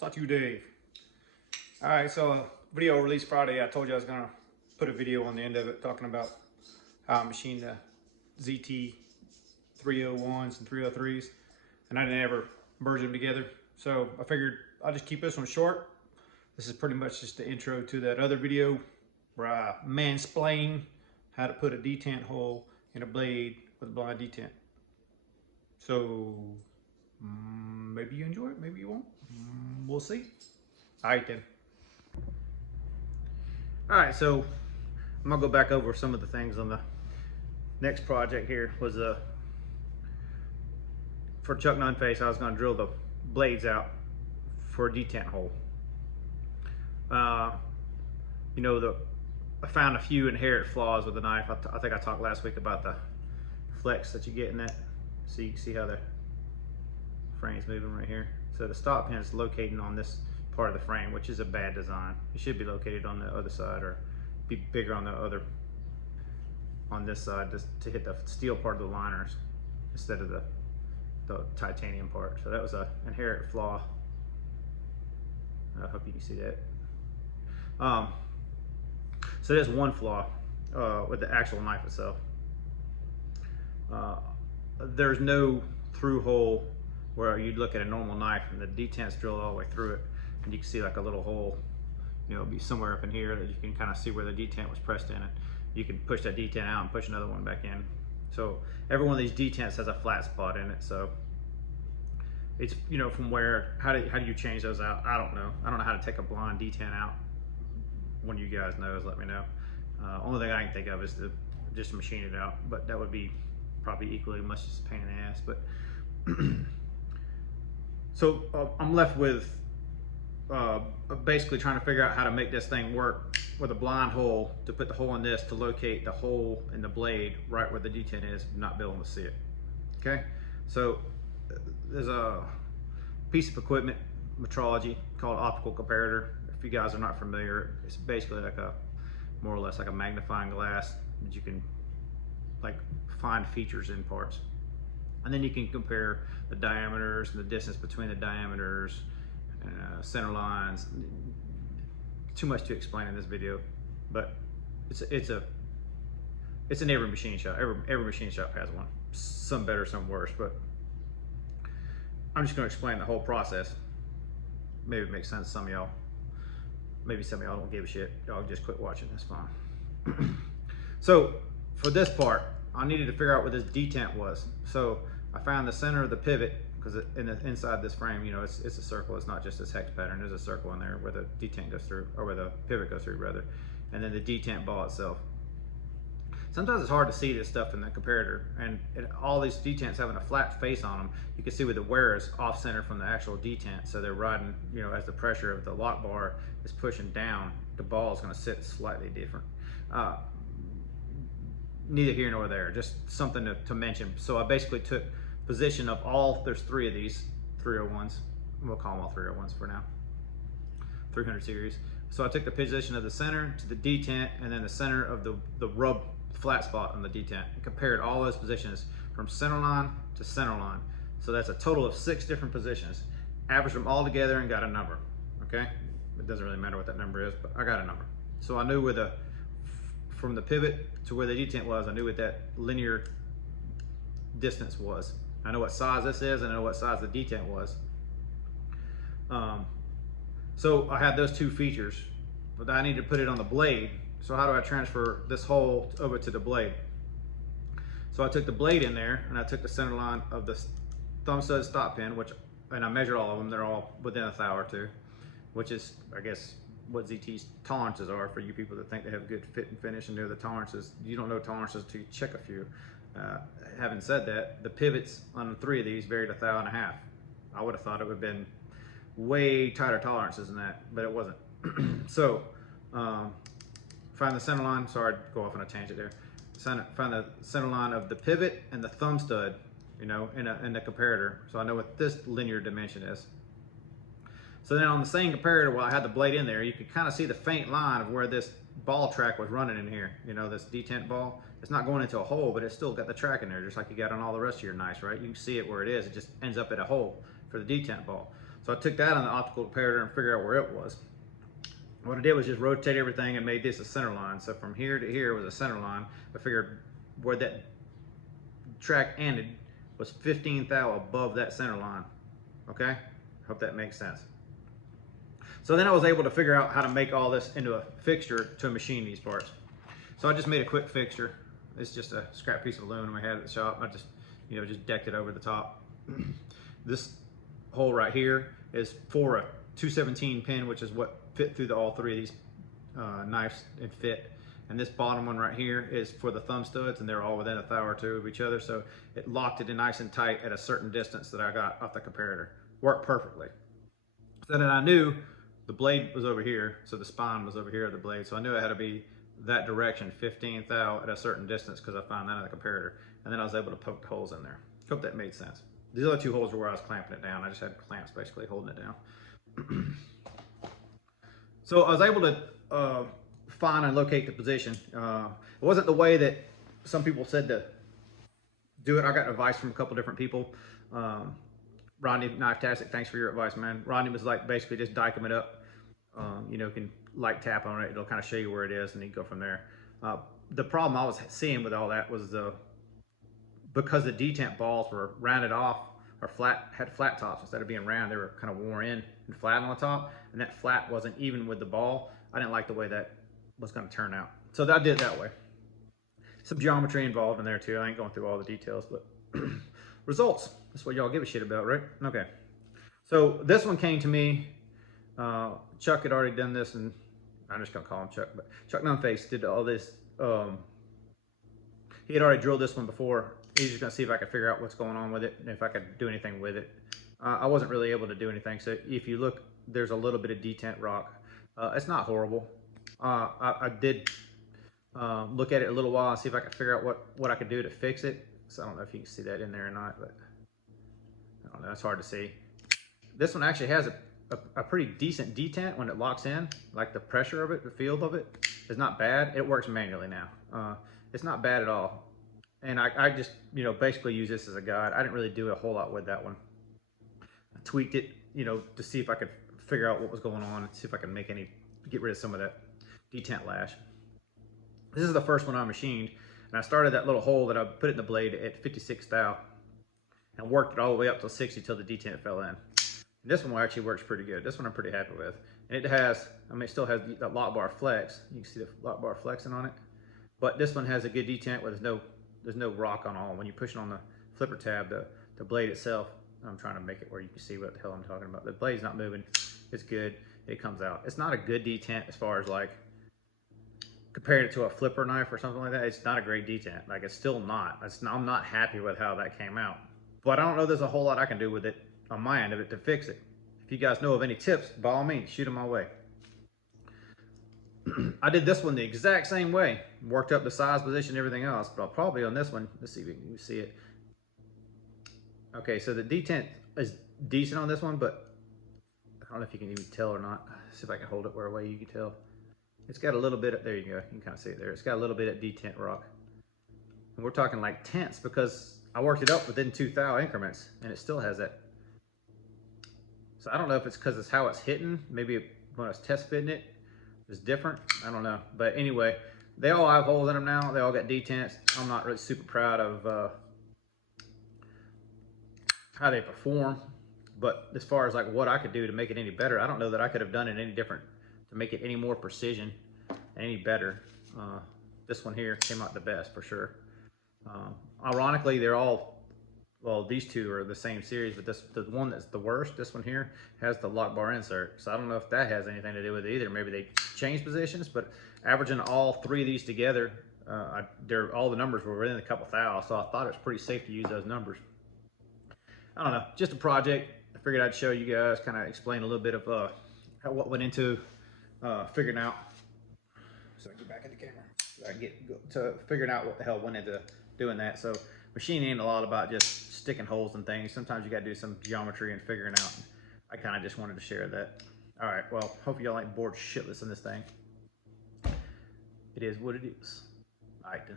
Talk to you, Dave. All right, so video released Friday. I told you I was gonna put a video on the end of it talking about how I machined the ZT 301s and 303s, and I didn't ever merge them together. So I figured I'll just keep this one short. This is pretty much just the intro to that other video where I mansplain how to put a detent hole in a blade with a blind detent. So maybe you enjoy it, maybe you won't. We'll see. All right then. All right, so I'm gonna go back over some of the things on the next project here. Was for Chucknunface, I was gonna drill the blades out for a detent hole. You know, I found a few inherent flaws with the knife. I think I talked last week about the flex that you get in that. So you can see how the frame's moving right here. So the stop pin is locating on this part of the frame, which is a bad design. It should be located on the other side, or be bigger on this side, just to hit the steel part of the liners instead of the titanium part. So that was an inherent flaw. I hope you can see that. So there's one flaw with the actual knife itself. There's no through hole where you'd look at a normal knife and the detent's drilled all the way through it, and you can see like a little hole, you know, it'll be somewhere up in here that you can kind of see where the detent was pressed in it. You can push that detent out and push another one back in. So every one of these detents has a flat spot in it. So it's, you know, from where, how do you change those out? I don't know. I don't know how to take a blind detent out. One of you guys knows, let me know. Only thing I can think of is to just machine it out, but that would be probably equally much as a pain in the ass. But so I'm left with basically trying to figure out how to make this thing work with a blind hole, to put the hole in this to locate the hole in the blade right where the detent is, not be able to see it. Okay, so there's a piece of equipment, metrology, called optical comparator. If you guys are not familiar, it's basically like a more or less like a magnifying glass that you can like find features in parts, and then you can compare the diameters and the distance between the diameters, center lines. Too much to explain in this video, but it's in every machine shop. Every machine shop has one, some better, some worse, but I'm just going to explain the whole process. Maybe it makes sense to some of y'all. Maybe some of y'all don't give a shit. Y'all just quit watching. That's fine. So for this part, I needed to figure out where this detent was. So I found the center of the pivot, because inside this frame, you know, it's a circle. It's not just this hex pattern. There's a circle in there where the detent goes through, or where the pivot goes through rather, and then the detent ball itself. Sometimes it's hard to see this stuff in the comparator, and all these detents having a flat face on them, you can see where the wear is off center from the actual detent. So they're riding, you know, as the pressure of the lock bar is pushing down, the ball is going to sit slightly different. Neither here nor there, just something to mention. So I basically took position of all, there's three of these 301s. We'll call them all 301s for now. 300 series. So I took the position of the center to the detent, and then the center of the rub flat spot on the detent, and compared all those positions from center line to center line. So that's a total of 6 different positions. Averaged them all together and got a number. Okay, it doesn't really matter what that number is, but I got a number. So I knew where from the pivot to where the detent was, I knew what that linear distance was. I know what size this is, and I know what size the detent was. So I had those 2 features, but I need to put it on the blade. So how do I transfer this hole over to the blade? So I took the blade in there, and I took the center line of the thumb stud stop pin, and I measured all of them. They're all within a thou or two, which is, I guess, what ZT's tolerances are for you people that think they have good fit and finish and know the tolerances. You don't know tolerances until you check a few. Having said that, the pivots on 3 of these varied 1.5 thou. I would have thought it would have been way tighter tolerances than that, but it wasn't. So find the center line. Sorry to go off on a tangent there. Find the center line of the pivot and the thumb stud, you know, in the comparator, so I know what this linear dimension is. So then on the same comparator, while I had the blade in there, you could kind of see the faint line of where this ball track was running in here. You know, this detent ball. It's not going into a hole, but it's still got the track in there, just like you got on all the rest of your knives, right? You can see it where it is. It just ends up at a hole for the detent ball. So I took that on the optical comparator and figured out where it was. What I did was just rotate everything and made this a center line. So from here to here was a center line. I figured where that track ended was 15 thou above that center line. Okay, hope that makes sense. So then I was able to figure out how to make all this into a fixture to machine these parts. So I just made a quick fixture. It's just a scrap piece of aluminum I had at the shop. I just, just decked it over the top. This hole right here is for a 217 pin, which is what fit through all three of these knives and fit. And this bottom one right here is for the thumb studs, and they're all within a thou or two of each other. So it locked it in nice and tight at a certain distance that I got off the comparator. Worked perfectly. So then I knew the blade was over here, so the spine was over here of the blade. So I knew it had to be that direction, 15 thou at a certain distance, because I found that in the comparator. And then I was able to poke the holes in there. Hope that made sense. These other two holes were where I was clamping it down. I just had clamps basically holding it down. So I was able to find and locate the position. It wasn't the way that some people said to do it. I got advice from a couple different people. Rodney Knife-tastic, thanks for your advice, man. Rodney was like basically just diking it up. Can light tap on it. It'll kind of show you where it is, and you go from there. The problem I was seeing with all that was because the detent balls were rounded off or had flat tops instead of being round. They were kind of worn in and flat on the top, and that flat wasn't even with the ball. I didn't like the way that was going to turn out, so I did it that way. Some geometry involved in there too. I ain't going through all the details, but results. That's what y'all give a shit about, right? Okay. So this one came to me. Chuck had already done this, and I'm just gonna call him Chuck, but Chucknunface did all this. He had already drilled this one before. He's just gonna see if I could figure out what's going on with it and if I could do anything with it. I wasn't really able to do anything. So if you look, there's a little bit of detent rock. It's not horrible. I did look at it a little while and see if I could figure out what I could do to fix it. So I don't know if you can see that in there or not, but I don't know, it's hard to see. This one actually has a pretty decent detent when it locks in. Like the pressure of it, the feel of it is not bad. It works manually now. It's not bad at all. And I just, basically use this as a guide. I didn't really do a whole lot with that one. I tweaked it, to see if I could figure out what was going on and see if I could get rid of some of that detent lash. This is the first one I machined, and I started that little hole that I put in the blade at 56 thou and worked it all the way up to 60 till the detent fell in. And this one actually works pretty good. This one I'm pretty happy with. And it has, it still has that lock bar flex. You can see the lock bar flexing on it. But this one has a good detent where there's no rock on all. When you push it on the flipper tab, the blade itself, I'm trying to make it where you can see what the hell I'm talking about. The blade's not moving. It's good. It comes out. It's not a good detent as far as like compared it to a flipper knife or something like that. It's not a great detent. Like, it's still not. I'm not happy with how that came out. But I don't know there's a whole lot I can do with it on my end of it to fix it. If you guys know of any tips, by all means, shoot them my way. I did this one the exact same way. Worked up the size, position, everything else. But I'll probably on this one, let's see if you can see it. Okay, so the detent is decent on this one, but I don't know if you can even tell or not. See if I can hold it where a way you can tell. It's got a little bit of, there you go, you can kind of see it there. It's got a little bit of detent rock. And we're talking like tenths because I worked it up within 2 thou increments and it still has that. So I don't know if it's because it's how it's hitting. Maybe when I was test fitting it, it's different. I don't know. But anyway, they all have holes in them now. They all got detents. I'm not really super proud of how they perform. But as far as like what I could do to make it any better, I don't know that I could have done it any different to make it any more precision, any better. This one here came out the best for sure. Ironically, they're all, well, these two are the same series, but the one that's the worst, this one here, has the lock bar insert. So I don't know if that has anything to do with it either. Maybe they changed positions, but averaging all 3 of these together, all the numbers were within a couple thou, so I thought it was pretty safe to use those numbers. I don't know, just a project. I figured I'd show you guys, kind of explain a little bit of what went into figuring out. So I get back in the camera. So I get to figuring out what the hell went into doing that. So machining ain't a lot about just sticking holes in things. Sometimes you got to do some geometry and figuring out. I kind of just wanted to share that. All right, well, hope y'all ain't bored shitless in this thing. It is what it is. All right, then.